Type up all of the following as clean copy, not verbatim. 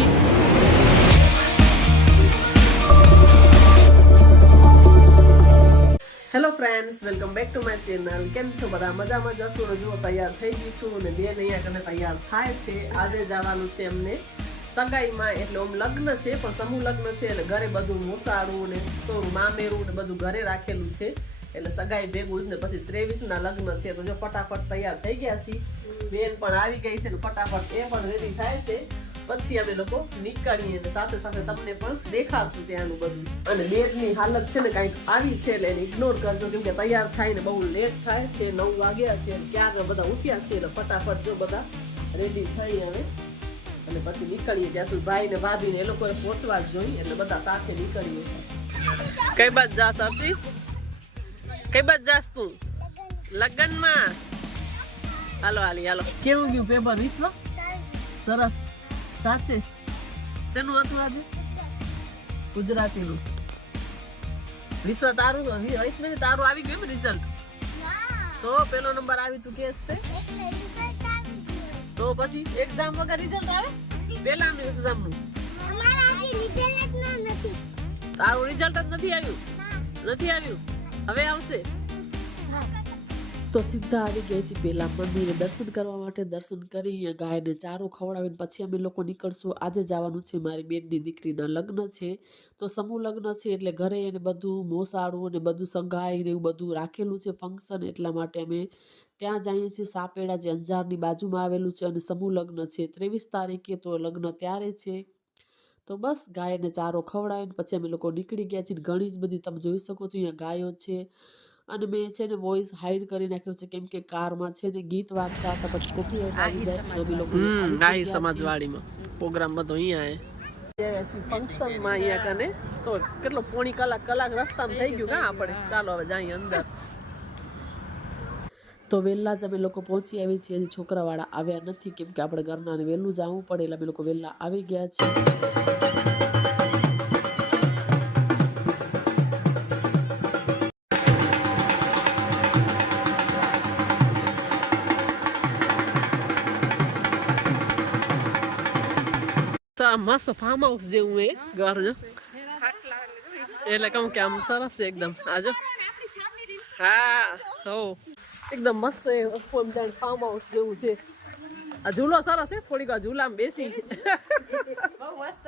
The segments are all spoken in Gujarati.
છીએ. Hello friends, welcome back to my channel. કેમ છો બધા? મજામાં જશો ને? જુઓ તૈયાર થઈ ગઈ છું અને બેન અહીંયા કને તૈયાર થાય છે. આજે જવાનું છે એમને સગાઈમાં, એટલે ઓમ લગ્ન છે પણ સમૂહ લગ્ન છે એટલે ઘરે બધું મોસાળું ને સોરું મામેરું ને બધું ઘરે રાખેલું છે એટલે સગાઈ ભેગું જ ને પછી 23 ના લગ્ન છે તો જો ફટાફટ તૈયાર થઈ ગયા છીએ. બેન પણ આવી ગઈ છે ને ફટાફટ એ પણ રેડી થાય છે. પછી અમે લોકો નીકળીએ અને સાથે સાથે તમને પણ દેખાડશું ત્યાંનું બધું. અને બેનની હાલત છે ને કાંઈક આવી છે એટલે એને ઇગ્નોર કરજો, કેમ કે તૈયાર થાય ને બહુ લેટ થાય છે. 9 વાગ્યા છે ક્યાં બધા ઉઠ્યા છે એટલે ફટાફટ જો બધા રેડી થઈ આવે અને પછી નીકળીએ. ત્યાં સુધી ભાઈ ને ભાભી ને એ લોકોએ પહોંચવા જ જોઈએ એટલે બધા સાથે નીકળીએ. કઈ બાજુ જાસ હર્ષી? કઈ બાજુ જાસ તું? લગ્નમાં. હાલો હાલી હાલો. કેવું ગયું પેપર વિશ્વ? સરસ. સાચે શેનું હતું આજે? ગુજરાતીનું. વિશ્વ તારું વૈષ્ણવી તારું આવી ગયું રિઝલ્ટ? તો પેલો નંબર આવી તું કે છે તો પછી એક્ઝામ વગર રિઝલ્ટ આવે? પેલાનું એક્ઝામ નું તારું રિઝલ્ટ જ નથી આવ્યું? નથી આવ્યું, હવે આવશે. તો સીધા આવી ગયા છીએ પેલા મંદિરે દર્શન કરવા માટે. દર્શન કરી ગાયને ચારો ખવડાવીને પછી અમે લોકો નીકળશું. આજે જવાનું છે મારી બેનની દીકરીના લગ્ન છે તો સમૂહ લગ્ન છે એટલે ઘરે એને બધું મોસાળું અને બધું સગાઈ ને એવું બધું રાખેલું છે ફંક્શન, એટલા માટે અમે ત્યાં જઈએ છીએ. સાપેડા જે અંજારની બાજુમાં આવેલું છે અને સમૂહ લગ્ન છે 23 તારીખે, તો લગ્ન ત્યારે છે. તો બસ ગાયને ચારો ખવડાવીને પછી અમે લોકો નીકળી ગયા છીએ. ઘણી જ બધી તમે જોઈ શકો છો અહીંયા ગાયો છે. અને મેં છે ને વોઇસ હાઈડ કરી નાખ્યો છે કેમ કે કારમાં છે ને ગીત વાગતા હતા પછી કોપીરાઈટ આવી જાય. અમે લોકો આહિર સમાજવાડીમાં પ્રોગ્રામ બધો અહીંયા ફંક્શનમાં અહીંયા કને તો કેટલો પોણી કલાક રસ્તામાં થઈ ગયું કા આપણે. ચાલો હવે જઈએ અંદર. તો વહેલા જ અમે લોકો પહોંચી આવી છીએ. હજી છોકરાવાળા આવ્યા નથી કેમ કે આપણે ઘરનાને વહેલું જવું પડે એટલે અમે લોકો વહેલા આવી ગયા છીએ. મસ્ત ફાર્મ હાઉસ જેવું એ ઘર જો એટલે કહું કે આમ સરસ છે એકદમ. આજો હા હો એકદમ મસ્ત ફાર્મ હાઉસ જેવું છે. આ ઝૂલો સરસ છે, થોડીક વાર ઝૂલામાં બેસી બહુ મસ્ત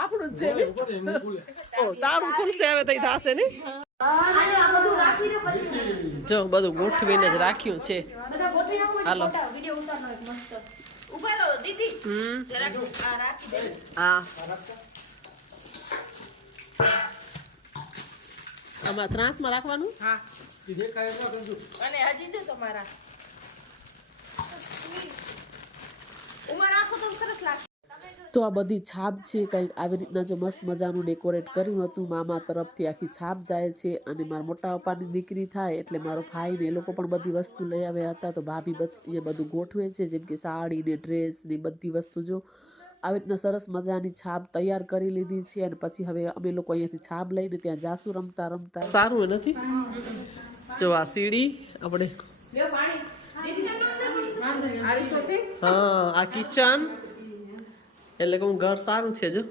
આપણું જ છે. તારું ખુલશે હવે તઈ થશે ને. જો બધું ગોઠવીને જ રાખ્યું છે. હાલો હા આમાં ત્રાસમાં રાખવાનું. અને હજી જો તમારા ઉમર રાખો તો સરસ લાગશે. તો આ બધી છાપ છે કંઈક આવી રીતના જો મસ્ત મજાનું ડેકોરેટ કર્યું હતું. મામા તરફથી આખી છાપ જાય છે અને મારા મોટા પપ્પાની દીકરી થાય એટલે મારો ભાઈ ને એ લોકો પણ બધી વસ્તુ લઈ આવ્યા હતા. તો ભાભી બસ એ બધું ગોઠવે છે જેમ કે સાડી ને ડ્રેસ ને બધી વસ્તુ. જો આવી રીતના સરસ મજાની છાપ તૈયાર કરી લીધી છે અને પછી હવે અમે લોકો અહીંયાથી છાપ લઈને ત્યાં જાસુ રમતા રમતા. સારું નથી જો આ સીડી આપણે હા આ કિચન એટલે કે ઘર સારું છે. જો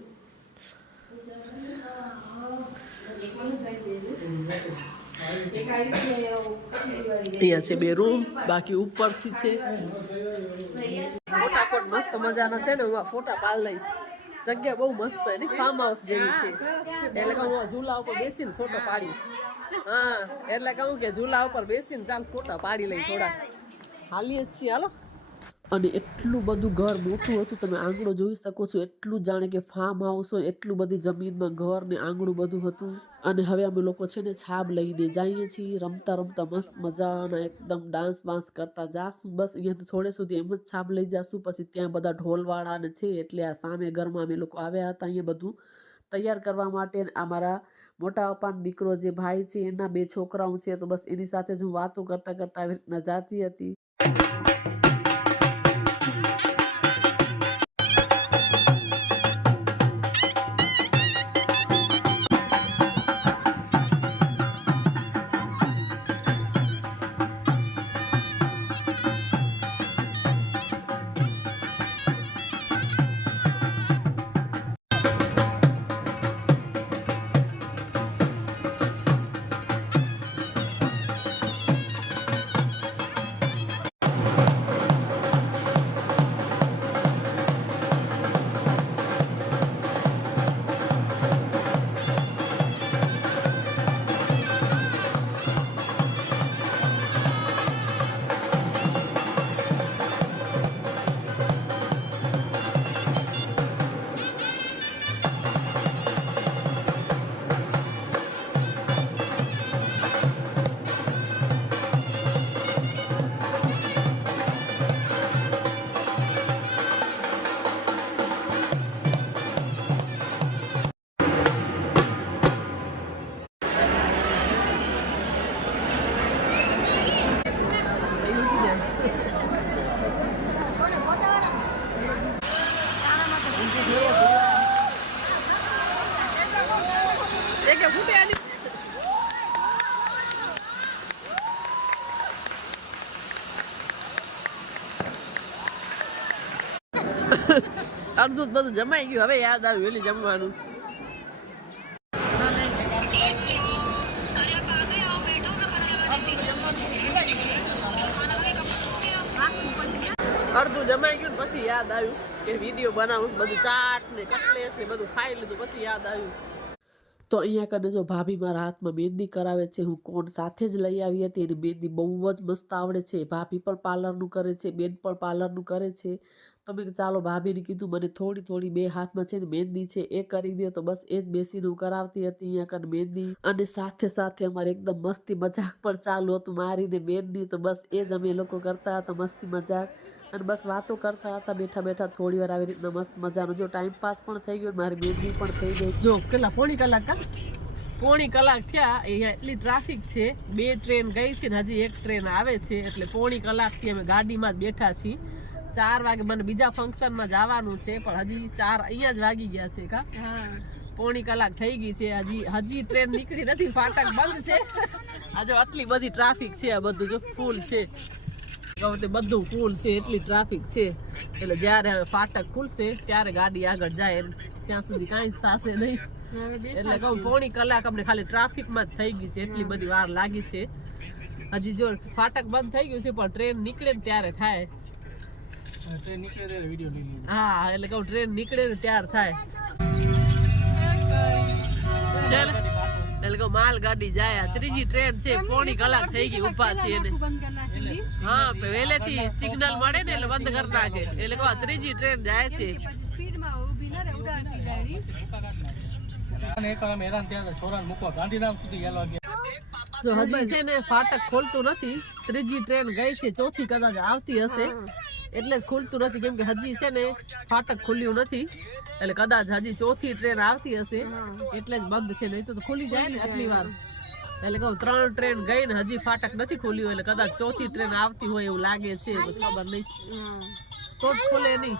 અહીંયા છે 2 રૂમ, બાકી ઉપરથી છે. ફોટા પણ મસ્ત મજાના છે ને, હું ફોટા પાડ લઈ. જગ્યા બહુ મસ્ત છે, ફાર્મ હાઉસ જેવી છે. એટલે કે હું ઝૂલા ઉપર બેસીને ફોટો પાડી. હા એટલે કહું કે ઝૂલા ઉપર બેસીને ચાલ ફોટા પાડી લઈ. થોડા હાલીએ જ છીએ હાલો. અને એટલું બધું ઘર મોટું હતું, તમે આંગણો જોઈ શકો છો. એટલું જાણે કે ફાર્મ હાઉસ હોય એટલું બધી જમીનમાં ઘર ને આંગણું બધું હતું. અને હવે અમે લોકો છે ને છાપ લઈને જઈએ છીએ. રમતા રમતા મસ્ત મજાના એકદમ ડાન્સ બાન્સ કરતા જાશું. બસ અહીંયાથી થોડે સુધી એમ જ છાપ લઈ જાશું. પછી ત્યાં બધા ઢોલવાળા ને છે એટલે આ સામે ઘરમાં અમે લોકો આવ્યા હતા અહીંયા બધું તૈયાર કરવા માટે. અમારા મોટા પપ્પાનો દીકરો જે ભાઈ છે એના 2 છોકરાઓ છે તો બસ એની સાથે જ હું વાતો કરતા કરતા આવી રીતના જાતી હતી. અડધું બધું જમાઈ ગયું હવે યાદ આવ્યું વેલી જમવાનું અડધું જમાઈ ગયું પછી યાદ આવ્યું કે વિડીયો બનાવું બધું ચાટ ને કટલેસ ને બધું ખાઈ લીધું પછી યાદ આવ્યું તો અહીંયા કને જો ભાભી મારા હાથમાં મહેંદી કરાવે છે હું કોણ સાથે જ લઈ આવી હતી એની મહેંદી બહુ જ મસ્ત આવડે છે ભાભી પણ પાર્લરનું કરે છે બેન પણ પાર્લરનું કરે છે તો મેં ચાલો ભાભીને કીધું મને થોડી બે હાથમાં છે ને મહેંદી છે એ કરી દો તો બસ એ જ બેસીને હું કરાવતી હતી અહીંયા કને મહેંદી અને સાથે અમારે એકદમ મસ્તી મજાક પણ ચાલુ હતું મારીને બેનની તો બસ એ જ અમે લોકો કરતા હતા મસ્તી મજાક અને બસ વાતો કરતા હતા બેઠા થોડી વાર આવી રીતના મસ્ત મજાનો જો ટાઈમ પાસ પણ થઈ ગયો મારી મહેંદી પણ થઈ ગઈ જો કેટલા પોણી કલાક થયા અહીંયા એટલી ટ્રાફિક છે 2 ટ્રેન ગઈ છે ને હજી 1 ટ્રેન આવે છે એટલે પોણી કલાકથી અમે ગાડીમાં જ બેઠા છીએ 4 વાગે મને બીજા ફંક્શનમાં જવાનું છે પણ હજી 4 અહીંયા જ વાગી ગયા છે કા પોણી કલાક થઈ ગઈ છે હજી ટ્રેન નીકળી નથી ફાટક બંધ છે આજે આટલી બધી ટ્રાફિક છે આ બધું જો ફૂલ છે બધું ફૂલ છે એટલી ટ્રાફિક છે એટલે જ્યારે હવે ફાટક ખુલશે ત્યારે ગાડી આગળ જાય ત્યાં સુધી કાંઈ થશે નહીં એટલે કહું પોણી કલાક અમને ખાલી ટ્રાફિકમાં જ થઈ ગઈ છે એટલી બધી વાર લાગી છે હજી જો ફાટક બંધ થઈ ગયું છે પણ ટ્રેન નીકળે ને ત્યારે થાય હા એટલે કહું ટ્રેન નીકળે ને ત્યારે થાય એટલે કહું માલ ગાડી જાય ત્રીજી ટ્રેન છે પોણી કલાક થઈ ગઈ ઉભા છે એને હા વહેલેથી સિગ્નલ મળે ને એટલે બંધ કરી નાખે એટલે કહું ત્રીજી ટ્રેન જાય છે જો હજી છે ને ફાટક ખોલતું નથી ત્રીજી ટ્રેન ગઈ છે ચોથી કદાચ આવતી હશે એટલે જ ખુલતું નથી કેમ કે હજી છે ને ફાટક ખુલ્યું નથી એટલે કદાચ હજી ચોથી ટ્રેન આવતી હશે એટલે જ બંધ છે નહીં તો ખુલી જાય ને આટલી વાર એટલે કહું 3 ટ્રેન ગઈ ને હજી ફાટક નથી ખુલ્યું એટલે કદાચ ચોથી ટ્રેન આવતી હોય એવું લાગે છે ખબર નહીં તો જ ખુલે નહીં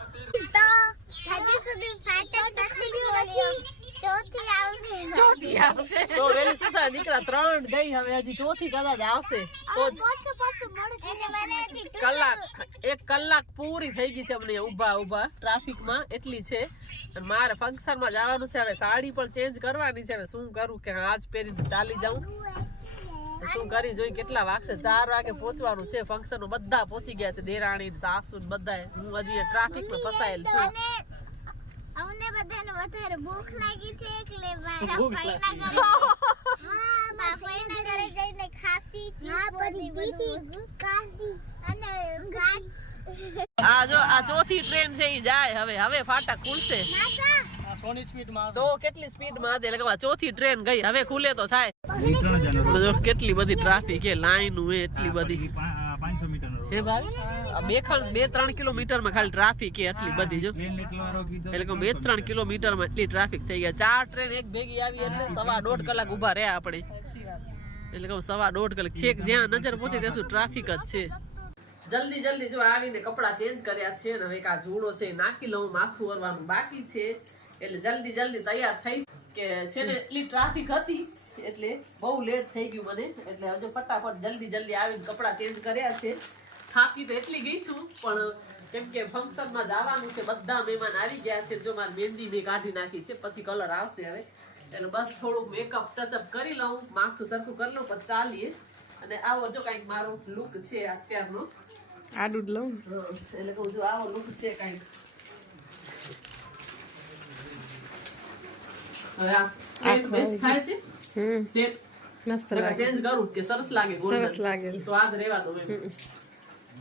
તો વેલી સુધા દીકરા 3 ગઈ હવે હજી ચોથી કદાચ આવશે તો જ એક કલાક પૂરી થઈ ગઈ છે અમને ઉભા ટ્રાફિકમાં એટલી છે અને મારે ફંક્શનમાં જવાનું છે હવે સાડી પણ ચેન્જ કરવાની છે હવે શું કરું કે આજ પહેરીને ચાલી જાઉં શું કરી જોઈ કેટલા વાગશે 4 વાગે પહોંચવાનું છે ફંક્શન બધા પહોંચી ગયા છે દેરાણી સાસુ બધા હું હજી ટ્રાફિકમાં ફસાયેલ છું અમને બધાને વધારે ભૂખ લાગી છે એટલે મારા ફઈના ઘરે જઈને ખાસી અને આ ચોથી ટ્રેન છે ઈ જાય હવે ફાટક ખુલશે તો કેટલી સ્પીડમાં હતી એટલે ચોથી ટ્રેન ગઈ હવે ખુલે તો થાય કેટલી બધી ટ્રાફિક એ લાઈન એટલી બધી 2-3 કિલોમીટરમાં ખાલી ટ્રાફિક એટલી બધી જો એટલે 2-3 કિલોમીટરમાં એટલી ટ્રાફિક થઈ ગયા 4 ટ્રેન એક ભેગી આવી એટલે 1.5 કલાક ઉભા રહ્યા આપણે એટલે 1.5 કલાક છેક જ્યાં નજર પહોંચે ત્યાં સુધી ટ્રાફિક જ છે જલ્દી જો આવીને કપડા ચેન્જ કર્યા છે ને હવે એક આ જોડો છે નાખી લઉં માથું ઓરવાનું બાકી છે એટલે જલ્દી તૈયાર થઈ કે છે ને એટલી ટ્રાફિક હતી એટલે બહુ લેટ થઈ ગયું મને એટલે હજુ ફટાફટ જલ્દી આવીને કપડા ચેન્જ કર્યા છે થાકી તો એટલી ગઈ છું પણ કેમ કે ફંક્શનમાં જવાનું છે બધા મહેમાન આવી ગયા છે જો મારી મહેંદી મેં કાઢી નાખી છે પછી કલર આવશે હવે એટલે બસ થોડુંક મેકઅપ ટચઅપ કરી લઉં માથું સરખું કરી લઉં પછી ચાલીએ અને આવો જો કંઈક મારો લુક છે અત્યારનો આડું લઉં એટલે કહું જો આવો લુક છે કંઈક હવે આ થાય છે સેટ મસ્ત લાગે ચેન્જ કરું કે સરસ લાગે તો આજ રહેવા દો એમ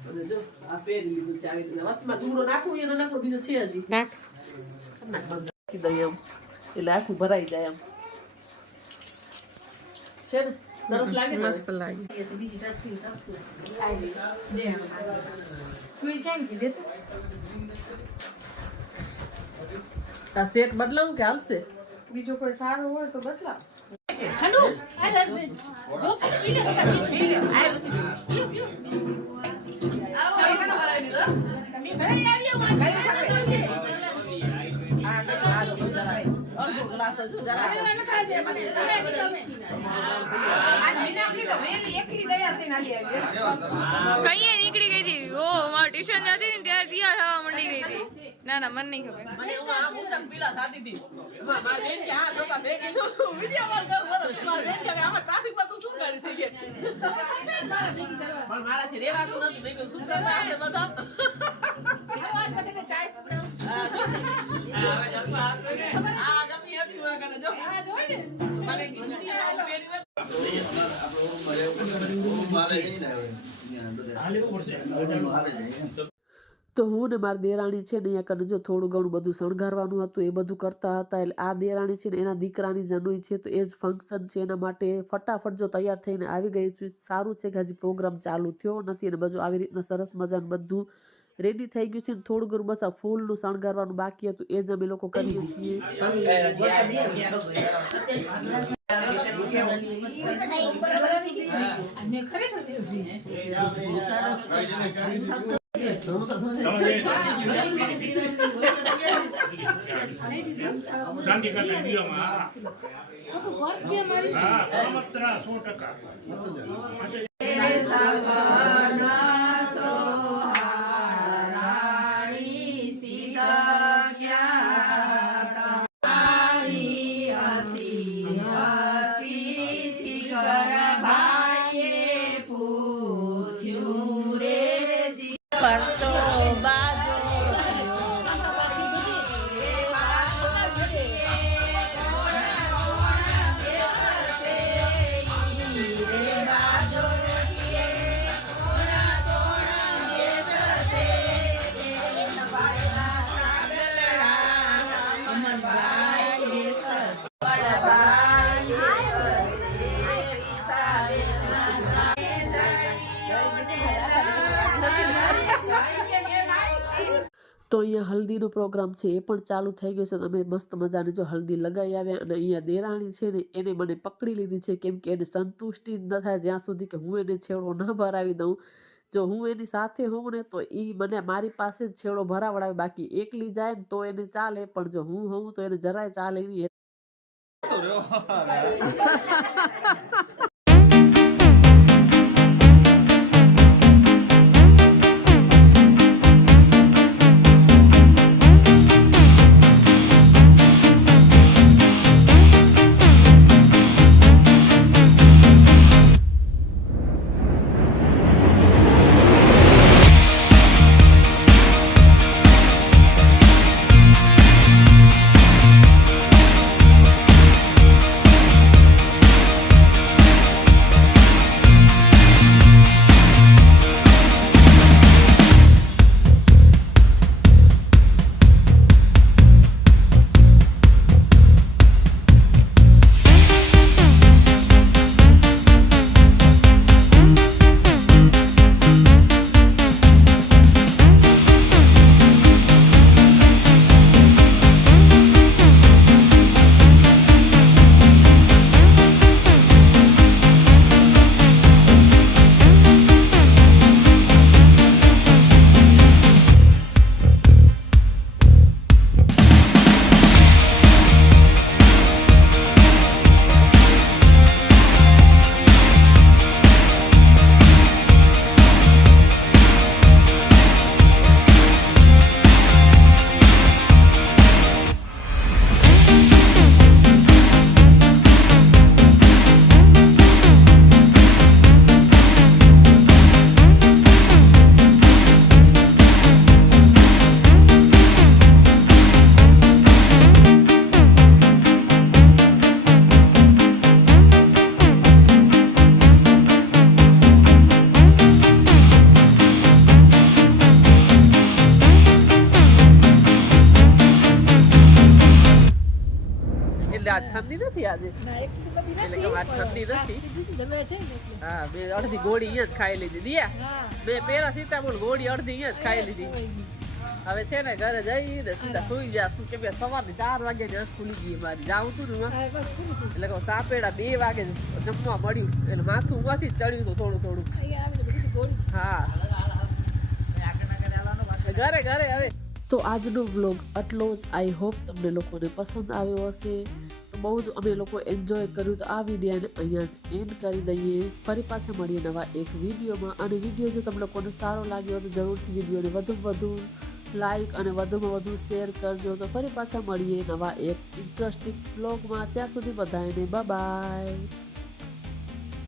અને જો આ પહેરી લીધું છે આવી રીતે વચમાં જુડો નાખું એનો નાખો બીજો છે હજી નાખ નાખી દઈએ એમ એટલે આખું ભરાઈ જાય એમ છે ને સરસ લાગે મસ્ત લાગે બીજી કાચી કોઈ કેમ કીધે આ સેટ બદલાવું કે હાલશે બીજો કોઈ સારો હોય તો બદલાવ ઠંડુ જોસ પી લે કઈ નીકળી ગઈ હતી ઓ મારી ટ્યુશન જતી ને ત્યારે તૈયાર થવા માંડી ગઈ હતી ના ના મને નહીં ખબર મને હું આમ ઊંચક પીલા થાતી હતી મારી બેન કે આ જોતા મેં કીધું વિડિયો કોલ કર બોલો મારી બેન કે આમાં ટ્રાફિક માં તું શું કરી છે કે પણ મારાથી રેવાતું નથી મેં કીધું શું કરવા છે બધા આ ગમી હતી હું કને જો મને દુનિયા આવું બેરી તો હું ને મારી દેરાણી છે ને અહીંયા કને જો થોડું ઘણું બધું શણગારવાનું હતું એ બધું કરતા હતા એટલે આ દેરાણી છે ને એના દીકરાની જનોઈ છે તો એ જ ફંક્શન છે એના માટે ફટાફટ જો તૈયાર થઈને આવી ગઈ છું સારું છે કે હજી પ્રોગ્રામ ચાલુ થયો નથી અને બધું આવી રીતના સરસ મજાનું બધું રેડી થઈ ગયું છે ને થોડું ઘણું બસ આ ફૂલનું શણગારવાનું બાકી હતું એ જ અમે લોકો કરીએ છીએ શાંતિ કરતા દીવામાં હા સલામત રહા તો અહીંયા હલ્દીનો પ્રોગ્રામ છે એ પણ ચાલુ થઈ ગયો છે તો અમે મસ્ત મજાની જો હલ્દી લગાવી આવ્યા અને અહીંયા દેરાણી છે ને એને મને પકડી લીધી છે કેમ કે એને સંતુષ્ટિ જ ન થાય જ્યાં સુધી કે હું એને છેડો ન ભરાવી દઉં જો હું એની સાથે હોઉં ને તો એ મને મારી પાસે જ છેડો ભરાવડાવે બાકી એકલી જાય ને તો એને ચાલે પણ જો હું હોઉં તો એને જરાય ચાલે નહીં ઠંડી નથી આજે એટલે કે આ ઠંડી નથી હા બે અડધી ગોળી અહીંયા જ ખાઈ લીધી દિયા બે પેરાસિટામોલ ગોળી અડધી અહીંયા જ ખાઈ લીધી હવે છે ને ઘરે જઈને સીધા સુઈ જાશું કેમ કે સવારની 4 વાગે જ ખુલી ગઈ મારી જાઉં છું ને એટલે કે સાપેડા 2 વાગે જમવા મળ્યું એટલે માથું ઊંઘાથી ચડ્યું હતું થોડું થોડું હા ઘરે ઘરે હવે તો આજનો વ્લોગ આટલો જ આઈ હોપ તમને લોકોને પસંદ આવ્યો હશે તો બહુ જ અમે લોકો એન્જોય કર્યું તો આ વિડીયોને અહીંયા જ એન્ડ કરી દઈએ ફરી પાછા મળીએ નવા એક વિડીયોમાં અને વિડીયો જો તમને લોકોને સારો લાગ્યો તો જરૂરથી વિડીયોને વધુ લાઈક અને વધુમાં વધુ શેર કરજો. તો ફરી પાછા મળીએ નવા એક ઇન્ટરેસ્ટિંગ બ્લોગમાં. ત્યાં સુધી બધાને બાય.